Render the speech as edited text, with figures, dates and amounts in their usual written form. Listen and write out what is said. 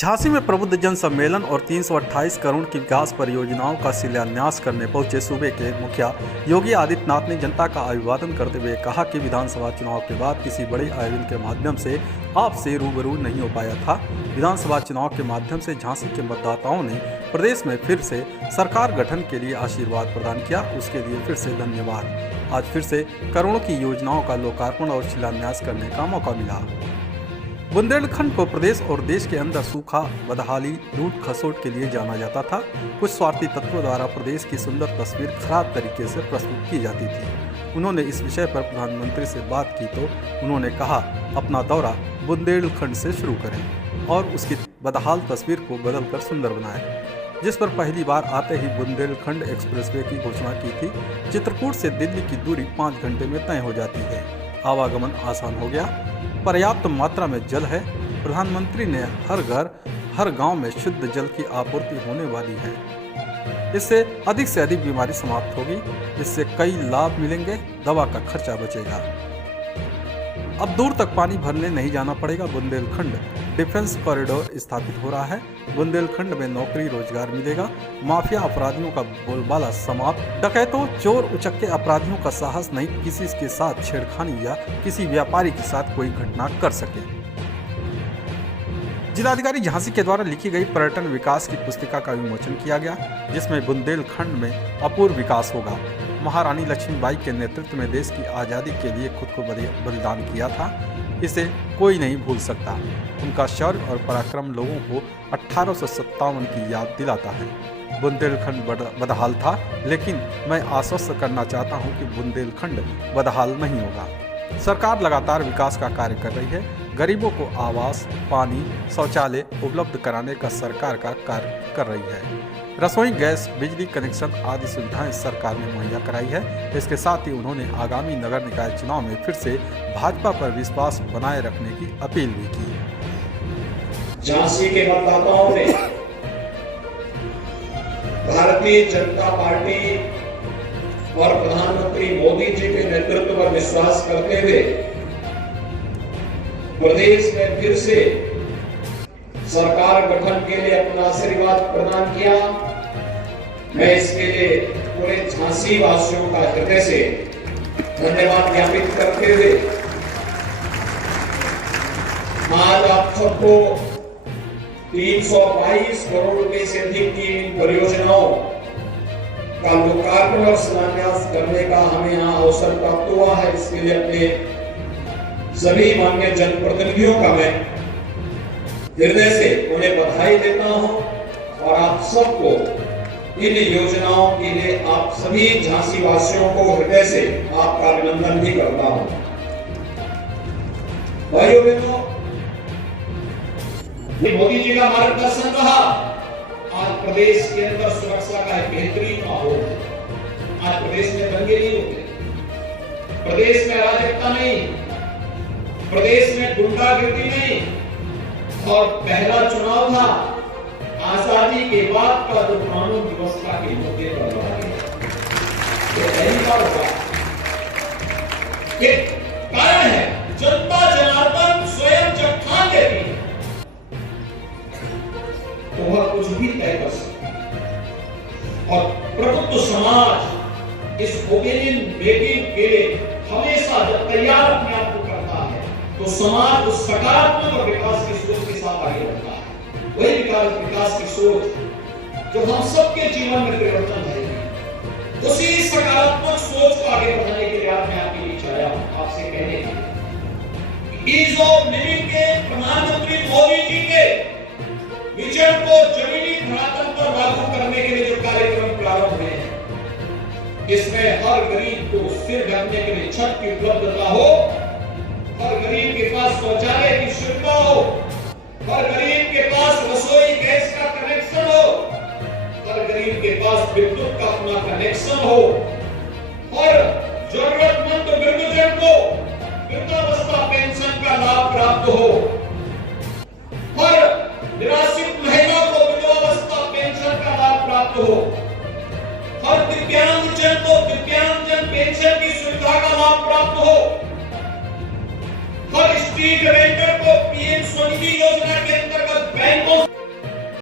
झांसी में प्रबुद्ध जन सम्मेलन और 328 करोड़ की विकास परियोजनाओं का शिलान्यास करने पहुंचे सूबे के मुखिया योगी आदित्यनाथ ने जनता का अभिवादन करते हुए कहा कि विधानसभा चुनाव के बाद किसी बड़े आयोजन के माध्यम से आपसे रूबरू नहीं हो पाया था। विधानसभा चुनाव के माध्यम से झांसी के मतदाताओं ने प्रदेश में फिर से सरकार गठन के लिए आशीर्वाद प्रदान किया, उसके लिए फिर से धन्यवाद। आज फिर से करोड़ों की योजनाओं का लोकार्पण और शिलान्यास करने का मौका मिला। बुंदेलखंड को प्रदेश और देश के अंदर सूखा, बदहाली, लूट खसोट के लिए जाना जाता था। कुछ स्वार्थी तत्वों द्वारा प्रदेश की सुंदर तस्वीर खराब तरीके से प्रस्तुत की जाती थी। उन्होंने इस विषय पर प्रधानमंत्री से बात की तो उन्होंने कहा, अपना दौरा बुंदेलखंड से शुरू करें और उसकी बदहाल तस्वीर को बदलकर सुंदर बनाएं। जिस पर पहली बार आते ही बुंदेलखंड एक्सप्रेसवे की घोषणा की थी। चित्रकूट से दिल्ली की दूरी 5 घंटे में तय हो जाती है। आवागमन आसान हो गया। पर्याप्त मात्रा में जल है। प्रधानमंत्री ने हर घर, हर गांव में शुद्ध जल की आपूर्ति होने वाली है। इससे अधिक से अधिक बीमारी समाप्त होगी। इससे कई लाभ मिलेंगे। दवा का खर्चा बचेगा। अब दूर तक पानी भरने नहीं जाना पड़ेगा। बुंदेलखंड डिफेंस कॉरिडोर स्थापित हो रहा है। बुंदेलखंड में नौकरी रोजगार मिलेगा। माफिया अपराधियों का बोलबाला समाप्त। डकैतों, चोर, उचक्के अपराधियों का साहस नहीं किसी के साथ छेड़खानी या किसी व्यापारी के साथ कोई घटना कर सके। जिलाधिकारी झांसी के द्वारा लिखी गई पर्यटन विकास की पुस्तिका का विमोचन किया गया, जिसमें बुंदेलखंड में अपूर्व विकास होगा। महारानी लक्ष्मीबाई के नेतृत्व में देश की आज़ादी के लिए खुद को बलिदान किया था। इसे कोई नहीं भूल सकता। उनका शौर्य और पराक्रम लोगों को 1857 की याद दिलाता है। बुंदेलखंड बदहाल था, लेकिन मैं आश्वस्त करना चाहता हूं कि बुंदेलखंड बदहाल नहीं होगा। सरकार लगातार विकास का कार्य कर रही है। गरीबों को आवास, पानी, शौचालय उपलब्ध कराने का सरकार का कार्य कर रही है। रसोई गैस, बिजली कनेक्शन आदि सुविधाएं सरकार ने मुहैया कराई है। इसके साथ ही उन्होंने आगामी नगर निकाय चुनाव में फिर से भाजपा पर विश्वास बनाए रखने की अपील भी की। झांसी के मतदाताओं ने भारतीय जनता पार्टी और प्रधानमंत्री मोदी जी के नेतृत्व पर विश्वास करते हुए प्रदेश में फिर से सरकार गठन के लिए अपना आशीर्वाद प्रदान किया। मैं इसके लिए पूरे झांसी वासियों का हृदय से धन्यवाद ज्ञापित करते हुए आज आप सबको 322 करोड़ रुपए से अधिक की इन परियोजनाओं का लोकार्पण और शिलान्यास करने का हमें यहाँ अवसर प्राप्त हुआ है। इसके लिए अपने सभी माननीय जनप्रतिनिधियों का मैं हृदय से उन्हें बधाई देता हूं और आप सबको इन योजनाओं के लिए आप सभी झांसी वासियों को हृदय से आपका अभिनंदन भी करता हूं। भाइयों बहनों, मोदी जी का मार्गदर्शन रहा। आज प्रदेश के अंदर सुरक्षा का एक बेहतरीन माहौल है। आज प्रदेश में दंगे नहीं होते, प्रदेश में अराजकता नहीं, प्रदेश में गुंडागर्दी नहीं। और पहला चुनाव था आजादी के बाद का जो कानून व्यवस्था के मुद्दे पर लड़ा गया, ये पहली बार हुआ। ये कारण है जनता जनार्दन स्वयं जब ठान लेती है तो वह कुछ भी तय कर सकती है। और प्रबुद्ध समाज इस ओपिनियन मेकिंग के लिए हमेशा जब तैयार अपने आप को करता है तो समाज उस सकारात्मक और विकास की सोच के साथ आगे बढ़ता है। वही विकास की सोच जो हम सबके जीवन में परिवर्तन लाएगी। उसी सकारात्मक सोच को आगे बढ़ाने के लिए मैं आपके बीच आया हूं, आपसे कहने ईज ऑफ लिविंग के प्रधानमंत्री मोदी जी के विजन को जमीनी धरातल पर लागू करने के लिए जो कार्यक्रम प्रारंभ हुए हैं, इसमें हर गरीब को सिर ढकने के लिए छत की उपलब्धता हो, हर गरीब के पास शौचालय की सुविधा हो, हर गरीब के पास रसोई गैस का कनेक्शन हो, हर गरीब के पास विद्युत का अपना कनेक्शन हो, हर जरूरतमंद वृद्धजन को वृद्धावस्था पेंशन का लाभ प्राप्त हो, हर निराश्रित महिला को विधवावस्था पेंशन का लाभ प्राप्त हो, हर दिव्यांगजन को दिव्यांगजन पेंशन की सुविधा का लाभ प्राप्त हो, हर स्ट्रीट वेंडर को पीएम स्वनिधि योजना के